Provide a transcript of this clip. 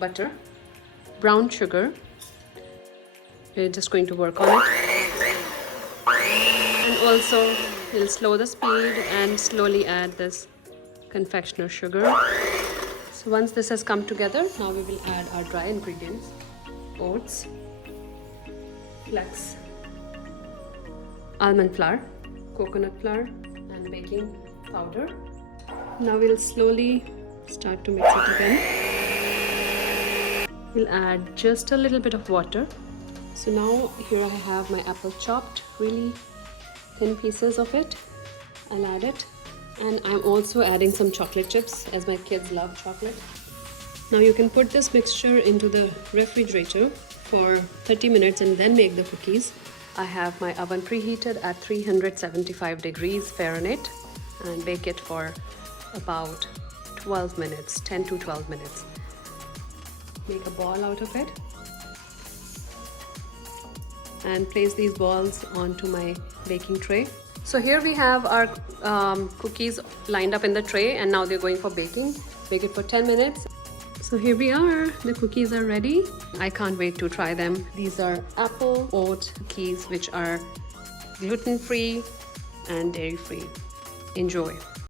butter, brown sugar. We're just going to work on it. And also we'll slow the speed and slowly add this confectioner sugar. So once this has come together, now we will add our dry ingredients: oats, flax, almond flour, coconut flour, and baking powder. Now we'll slowly start to mix it again. We'll add just a little bit of water. So now here I have my apple chopped, really thin pieces of it. I'll add it. And I'm also adding some chocolate chips, as my kids love chocolate. Now you can put this mixture into the refrigerator for 30 minutes and then make the cookies. I have my oven preheated at 375 degrees Fahrenheit and bake it for about 12 minutes, 10 to 12 minutes. Make a ball out of it and place these balls onto my baking tray. So here we have our cookies lined up in the tray, and now they're going for baking. Bake it for 10 minutes. So here we are, the cookies are ready. I can't wait to try them. These are apple oat cookies, which are gluten-free and dairy-free. Enjoy.